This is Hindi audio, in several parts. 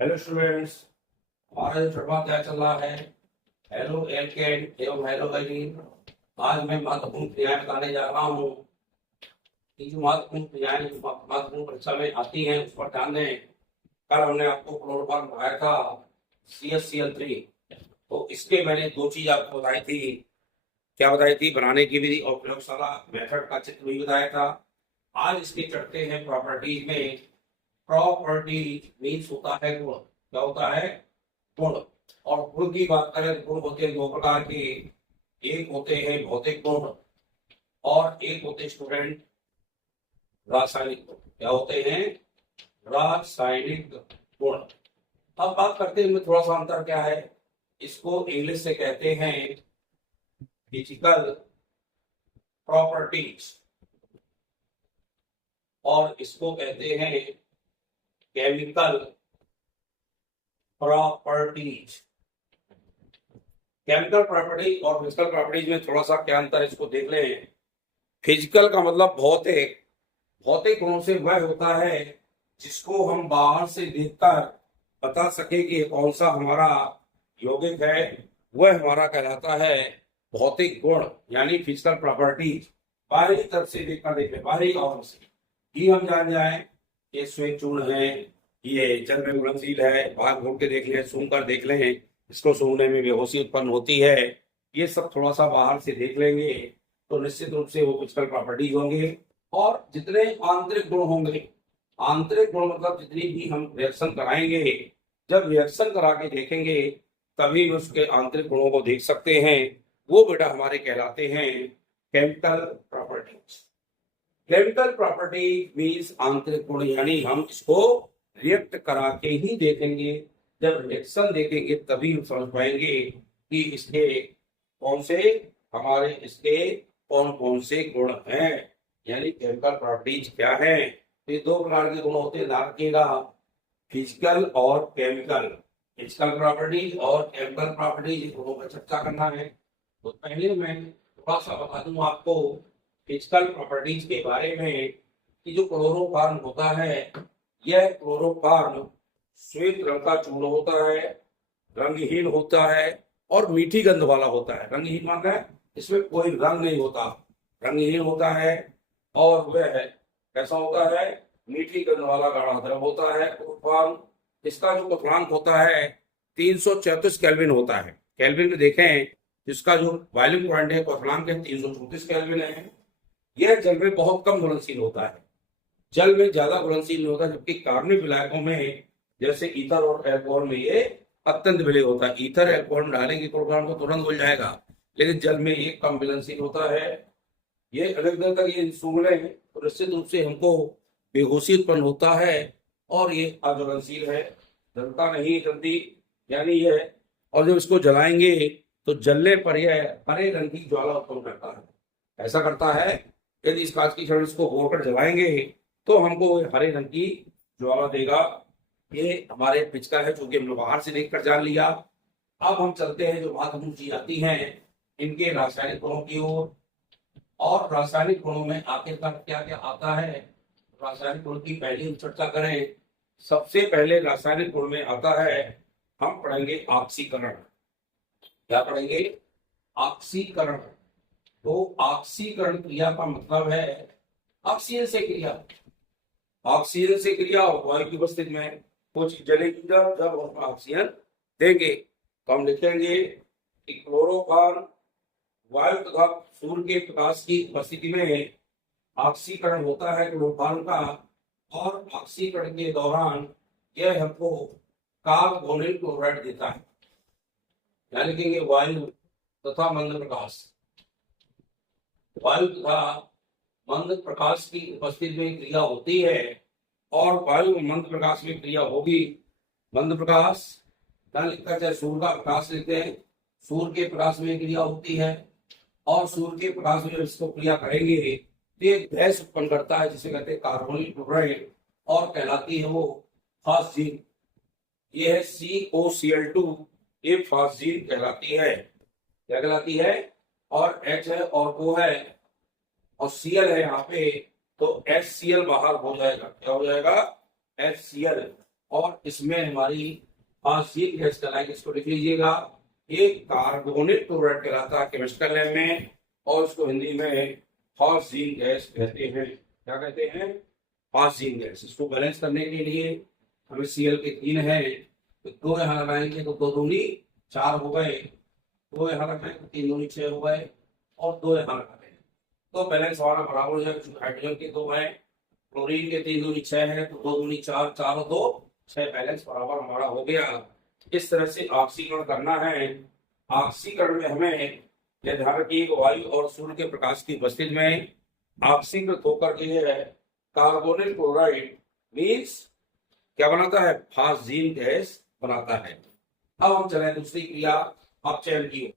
Hello students. हमारा जो चटवाध्याय चल रहा है हेलो एल्केन एवं हेलो एलीन। आज मैं महत्वपूर्ण क्रियाएं बताने जा रहा हूँ। ये जो महत्वपूर्ण क्रियाएं महत्वपूर्ण परीक्षा में आती हैं उस पर ध्यान दें। कल हमने आपको क्लोरोफॉर्म पढ़ाया था CaCl3। तो इसके मैंने दो चीज आपको बताई थी। क्या बताई थी? बनाने की विधि और प्रयोगशाला मेथड का चित्र भी बताया था। आज इसके चढ़ते हैं प्रॉपर्टीज में। प्रॉपर्टी मीन्स होता है गुण। क्या होता है? गुण। और गुण की बात करें तो गुण होते हैं दो प्रकार के। एक होते हैं भौतिक गुण और एक होते स्टूडेंट रासायनिक गुण। क्या होते हैं? रासायनिक गुण। अब बात करते हैं इनमें थोड़ा सा अंतर क्या है। इसको इंग्लिश से कहते हैं फिजिकल प्रॉपर्टीज और इसको कहते हैं केमिकल प्रॉपर्टीज। केमिकल प्रॉपर्टीज और फिजिकल प्रॉपर्टीज में थोड़ा सा क्या अंतर है इसको देख लें। फिजिकल का मतलब भौतिक। भौतिक गुणों से वह होता है जिसको हम बाहर से देखकर बता सके कि कौन सा हमारा यौगिक है, वह हमारा कहलाता है भौतिक गुण यानी फिजिकल प्रॉपर्टीज। बाहरी तरफ से देखकर देखें, बाहरी और से ही हम जान जाए ये श्वेत चूर्ण है, ये जल में घुलनशील है, बाहर घूम के देख लें, सूंघ कर देख लें, इसको सूंघने में बेहोशी उत्पन्न होती है। ये सब थोड़ा सा बाहर से देख लेंगे तो निश्चित रूप से वो फिजिकल प्रॉपर्टीज होंगे। और जितने आंतरिक गुण होंगे, आंतरिक गुण मतलब जितनी भी हम रिएक्शन कराएंगे, जब रिएक्शन करा के देखेंगे तभी उसके आंतरिक गुणों को देख सकते हैं। वो बेटा हमारे कहलाते हैं chemical properties. Chemical property means आंतरिक गुण, यानी हम इसको रिएक्ट करा के ही देखेंगे। जब रिएक्शन देखेंगे तभी हम समझ पाएंगे कि इसके कौन से हमारे इसके कौन कौन से गुण हैं, यानी केमिकल प्रॉपर्टीज क्या है। तो ये दो प्रकार के गुण होते हैं, ध्यान रखिएगा, फिजिकल और केमिकल। फिजिकल प्रॉपर्टीज और केमिकल प्रॉपर्टीज दोनों पर चर्चा करना है। तो पहले मैं थोड़ा सा बता दूं आपको फिजिकल प्रॉपर्टीज के बारे में कि जो क्लोरोफॉर्म होता है, यह क्लोरोफॉर्म श्वेत रंग का चूर्ण होता है, रंगहीन होता है और मीठी गंध वाला होता है। रंगहीन माना है इसमें कोई रंग नहीं होता, रंगहीन होता है और वह कैसा होता है? मीठी गंध वाला गाढ़ा द्रव होता है क्लोरोफॉर्म। इसका जो क्वथनांक होता है 334 केल्विन होता है। केल्विन में देखें, जिसका जो बॉइलिंग पॉइंट है क्वथनांक है 334 केल्विन है। यह जल में बहुत कम घुलनशील होता है, जल में ज्यादा घुलनशील नहीं होता, जबकि कार्बनिक विलायकों में जैसे ईथर और एल्कोहल में ये अत्यंत विलय होता है। ईथर एल्कोहल डालेंगे क्लोरोफॉर्म को तुरंत घुल जाएगा, लेकिन जल में ये कम घुलनशील होता है। ये अलग देर तक ये सूंघ लें तो निश्चित रूप से हमको बेहोशी उत्पन्न होता है और ये अज्वलनशील है, जलता नहीं जल्दी, यानी ये। और जब इसको जलाएंगे तो जलने पर यह हरे रंग की ज्वाला उत्पन्न करता है। ऐसा करता है, यदि इस कांच की छड़ इसको होकर जलाएंगे तो हमको हरे रंग की ज्वाला देगा। ये हमारे पिचका है जो कि हमने बाहर से देखकर जान लिया। अब हम चलते हैं जो महत्वपूर्ण चीज आती हैं इनके रासायनिक गुणों की ओर। और रासायनिक गुणों में आखिरकार क्या क्या आता है, रासायनिक गुण की पहली हम चर्चा करें। सबसे पहले रासायनिक गुण में आता है, हम पढ़ेंगे ऑक्सीकरण। क्या पढ़ेंगे? ऑक्सीकरण। तो ऑक्सीकरण क्रिया का मतलब है ऑक्सीजन से क्रिया। ऑक्सीजन से क्रिया वायु की उपस्थिति में कुछ जलेगी जब हम ऑक्सीजन देंगे। तो हम लिखेंगे कि क्लोरोफॉर्म वायु तथा सूर्य के प्रकाश की उपस्थिति में ऑक्सीकरण होता है क्लोरोफॉर्म का। और ऑक्सीकरण के दौरान यह हमको कार्बोनिल क्लोराइड देता है। क्या लिखेंगे? वायु तथा मंद प्रकाश। वायु तथा मंद प्रकाश की उपस्थिति में क्रिया होती है और वायु मंद प्रकाश में क्रिया होगी। मंद प्रकाश क्या लिखता है? चाहे सूर्य का प्रकाश लेते हैं, सूर्य के प्रकाश में क्रिया होती है और सूर्य के प्रकाश में इसको क्रिया करेंगे तो ये गैस उत्पन्न करता है जिसे कहते हैं कार्बोनिल क्लोराइड और कहलाती है वो फास्जीन। ये है COCl2, ये फास्जीन कहलाती है। क्या कहलाती है? और H है और O है और Cl है यहाँ पे, तो HCl बाहर हो जाएगा। क्या हो जाएगा? HCl। और इसमें हमारी हाशिए गैस कहलाएगी, इसको लिख लीजिएगा। ये कार्बोनिक क्लोराइड कहलाता है केमिस्ट्री लैब में, और इसको हिंदी में हाशिए गैस कहते हैं। क्या कहते हैं? हाशिए गैस। इसको बैलेंस करने के लिए हमें Cl के 3 है, तो 2 यहाँ लगाएंगे तो 2 दूनी 4 हो गए, 2 यहाँ लगाएंगे तो 3 दूनी 6 हो गए, और 2 यहाँ लगा दें तो बैलेंस हमारा बराबर हो जाएगा। हाइड्रोजन के 2 है, क्लोरीन के 3 दूनी 6 है, तो 2 दूनी 4, 4 और 2 6, बैलेंस बराबर हमारा हो गया। इस तरह से ऑक्सीकरण करना है। ऑक्सीकरण में हमें यह ध्यान रखिए, वायु और सूर्य के प्रकाश की उपस्थिति में ऑक्सीकृत होकर के है कार्बोनिल क्लोराइड मीन्स क्या बनाता है? हाशिए गैस बनाता है। अब हम चले दूसरी क्रिया अपचयन की।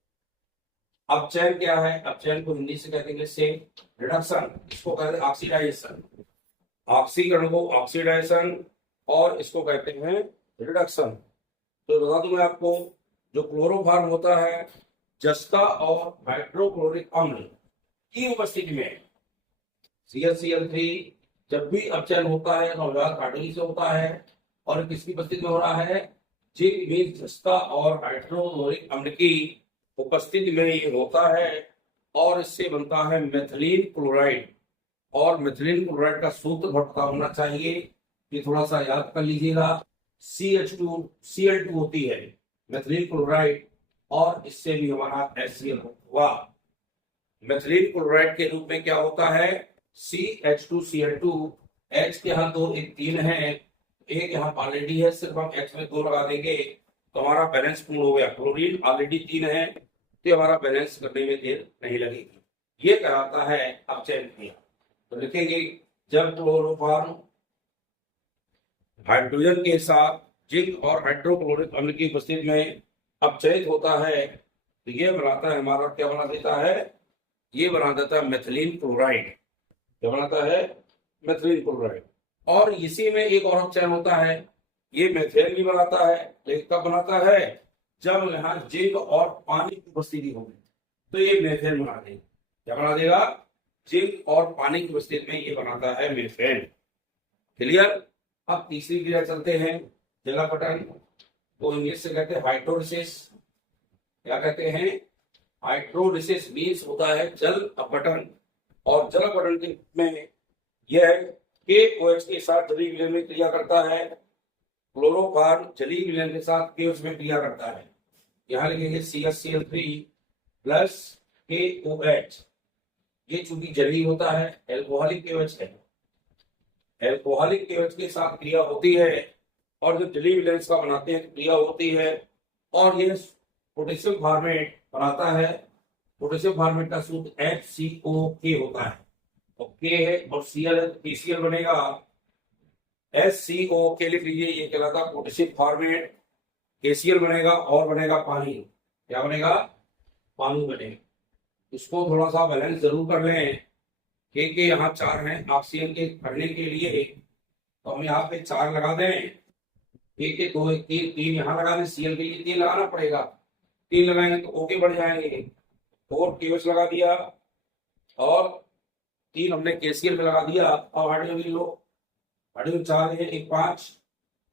अपचयन क्या है? अपचयन को हिंदी से कहते हैं से रिडक्शन, इसको कहते हैं ऑक्सीडाइजेशन। ऑक्सीकरण को ऑक्सीडाइजेशन और इसको कहते हैं रिडक्शन। तो बता दूं मैं आपको, जो क्लोरोफॉर्म होता है जस्ता और हाइड्रोक्लोरिक अम्ल की उपस्थिति में ClCl3 जब भी अपचयन होता है तो हाइड्रोजन से होता है, और किसकी उपस्थिति में हो रहा है? जिंक में जस्ता और हाइड्रोक्लोरिक अम्ल की उपस्थिति में ये होता है, और इससे बनता है मेथिलीन क्लोराइड। और मेथिलीन क्लोराइड का सूत्र पता होना चाहिए, ये थोड़ा सा याद कर लीजिएगा। Cl2 होती है मेथिलीन क्लोराइड, और इससे भी हमारा HCl हुआ। मेथिलीन क्लोराइड के रूप में क्या होता है? CH2Cl2, H के यहाँ 2 एक 3 है, एक यहाँ ऑलरेडी है, सिर्फ हम H में 2 लगा देंगे तो हमारा बैलेंस पूर्ण हो गया। क्लोरीन ऑलरेडी 3 है, तो हमारा बैलेंस करने में देर नहीं लगेगी। ये कहलाता है अपचयन क्रिया। तो लिखेंगे, जब क्लोरोफॉर्म हाइड्रोजन के साथ जिंक और हाइड्रोक्लोरिक अम्ल की उपस्थिति में अपचयित होता है, तो ये बनाता है हमारा, क्या बना देता है? ये बना देता है मेथिलीन क्लोराइड। क्या बनाता है? Methylene chloride. और इसी में एक और अपचयन होता है, ये मेथेन भी बनाता है, लेकिन कब बनाता है? जब यहाँ जिंक और पानी की उपस्थिति होगी, तो ये मेथेन बना देगा। क्या बना देगा? जिंक और पानी की उपस्थिति में ये बनाता है मेथेन। क्लियर? अब तीसरी क्रिया चलते हैं, जलापटन। तो इंग्लिश से कहते हैं हाइड्रोलिसिस। क्या कहते हैं? हाइड्रोलिसिस मीन्स होता है जल अपटन, और जल अपटन के में यह KOH के साथ जलीय विलयन में क्रिया करता है। क्लोरोफॉर्म जलीय विलयन के साथ KOH में क्रिया करता है। यहाँ लिखेंगे ClCl3 प्लस KOH। ये चूंकि जलीय होता है, एल्कोहलिक KOH है, एल्कोहलिक KOH के साथ क्रिया होती है, और जब जलीय विलयन का बनाते हैं क्रिया होती है, और ये पोटेशियम फॉर्मेट बनाता है। पोटेशियम फॉर्मेट का सूत्र HCOK होता है, तो K है और KCl बनेगा, HCOK लिख लीजिए, ये कहलाता है पोटेशियम फॉर्मेट। KCl बनेगा और बनेगा पानी। क्या बनेगा? पानी बनेगा। इसको थोड़ा सा बैलेंस जरूर कर लें। के यहाँ 4 हैं, ऑक्सीजन के भरने के लिए, तो हम यहाँ पे 4 लगा दें। के 2 3 यहाँ लगा दें, Cl के लिए 3 लगाना पड़ेगा, 3 लगाएंगे तो ओके बढ़ जाएंगे। 4 KOH लगा दिया, और 3 हमने KCl में लगा दिया। और हाइड्रोजन लो, हाइड्रोजन 4 है, 1 5,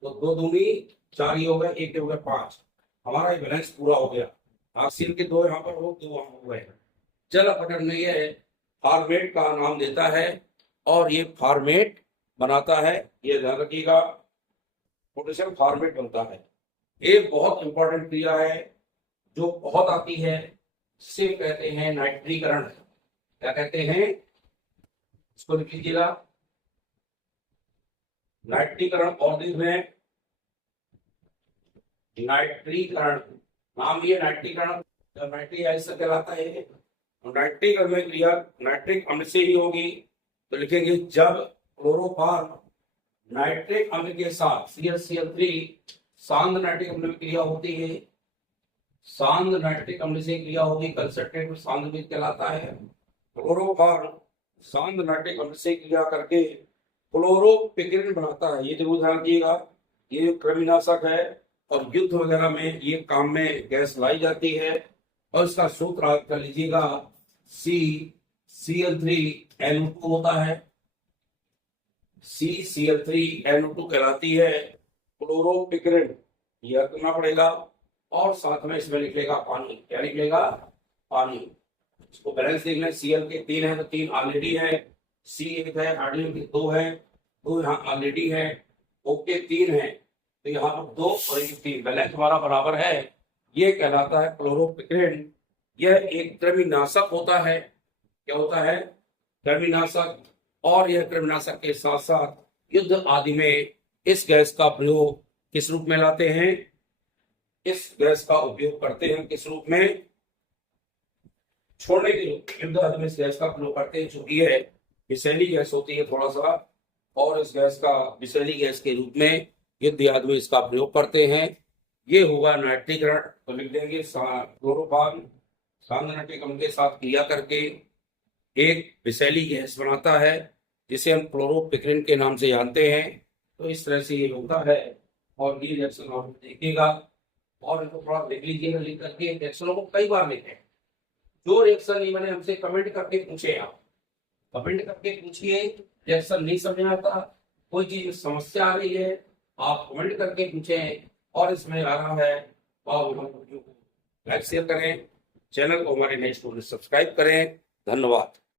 तो 2 दूनी 4 ही हो गए, 1 हो गए 5। हमारा ये बैलेंस पूरा हो गया। ऑक्सीजन के 2 यहाँ पर हो, 2 वहां हो गए। जल अपटन में ये फॉर्मेट का नाम देता है, और ये फॉर्मेट बनाता है, ये ध्यान रखिएगा, पोटेशियम फॉर्मेट बनता है। एक बहुत इंपॉर्टेंट क्रिया है जो बहुत आती है, जिसे कहते हैं नाइट्रीकरण। क्या कहते हैं? इसको लिख लीजिएगा, नाइट्रीकरण। और में नाइट्रीकरण नाम ये नाइट्रीकरण, जब नाइट्रिक एसिड कहलाता है, नाइट्रिक अम्ल में क्रिया नाइट्रिक अम्ल से ही होगी। तो लिखेंगे, जब क्लोरोफॉर्म नाइट्रिक अम्ल के साथ ClCl3 सांद्र नाइट्रिक अम्ल में क्रिया होती है, सांद्र नाइट्रिक अम्ल से क्रिया होगी, कंसंट्रेट सांद्र भी कहलाता है। क्लोरोफॉर्म सांद्र नाइट्रिक अम्ल से क्रिया करके क्लोरोपिकेरिन बनाता है। ये जरूर ध्यान रखिएगा, ये कृमिनाशक है, और युद्ध वगैरह में ये काम में गैस लाई जाती है। और इसका सूत्र आप कर लीजिएगा, CCl3NO2 होता है, CCl3NO2 कहलाती है। क्लोरोपिक्रिन, यह करना पड़ेगा। और साथ में इसमें निकलेगा पानी। क्या निकलेगा? पानी। इसको बैलेंस देख लें। Cl के 3 है तो 3 ऑलरेडी है, C 1 है, हाइड्रोजन के 2 है, 2 यहाँ ऑलरेडी है, O के 3 है, तो यहाँ पर 2 और ये 3, बैलेंस हमारा बराबर है। ये कहलाता है क्लोरोपिक्रिन। यह एक कृमिनाशक होता है। क्या होता है? कृमिनाशक। और यह कृमिनाशक के साथ साथ युद्ध आदि में इस गैस का प्रयोग किस रूप में लाते हैं? इस गैस का उपयोग करते हैं किस रूप में? छोड़ने के लिए। युद्ध आदि में इस गैस का प्रयोग करते हैं, चूंकि यह विषैली गैस होती है थोड़ा सा, और इस गैस का विषैली गैस के रूप में युद्ध आदि में इसका प्रयोग करते हैं। ये होगा नाइट्रीकरण। तो लिख देंगे क्लोरोफॉर्म सांद्र नाइट्रिक अम्ल के साथ क्रिया करके एक विषैली गैस बनाता है, जिसे हम क्लोरोपिक्रिन के नाम से जानते हैं। तो इस तरह से ये होता है, और ये रिएक्शन आप देखिएगा और इनको थोड़ा देख लीजिएगा लिख करके। रिएक्शनों को कई बार लिखें। जो रिएक्शन ये मैंने हमसे कमेंट करके पूछे, आप कमेंट करके पूछिए। रिएक्शन नहीं समझ में आता, कोई चीज समस्या आ रही है, आप कमेंट करके पूछें। और इसमें आ रहा है वीडियो को लाइक शेयर करें, चैनल को हमारे नए स्टूडेंट सब्सक्राइब करें। धन्यवाद।